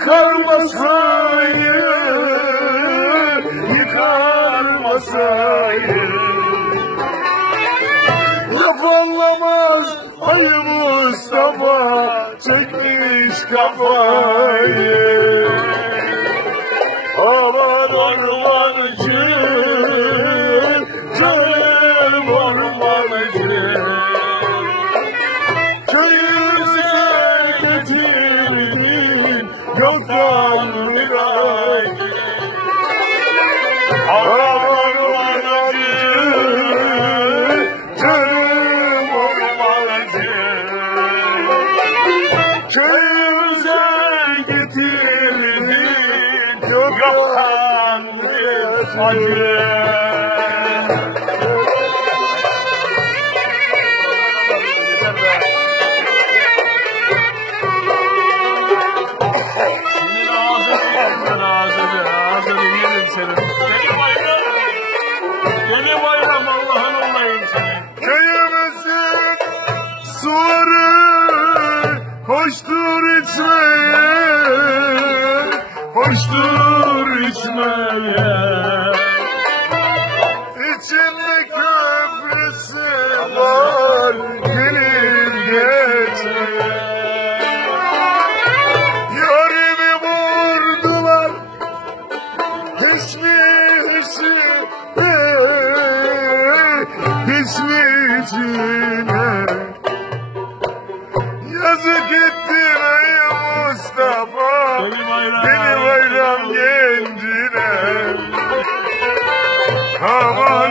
yıkar masayı, yıkar masayı. Laf anlamaz Ali Mustafa, çekmiş kafayı. Aman ormancı, canım ormancı, köyümüze getirdin yoktan viracı. Aman ormancı, canım ormancı, köyümüze getirdin yoktan viracı. Yeni bayram Allah'ın olayım senin. Köyümüzün suları hoştur içmeye, hoştur içmeye. İçinde köprüsü var gelin geçmeye. Yarimi vurdular içine. Yazık ettin ey Mustafa, benim bayram gencine. Aman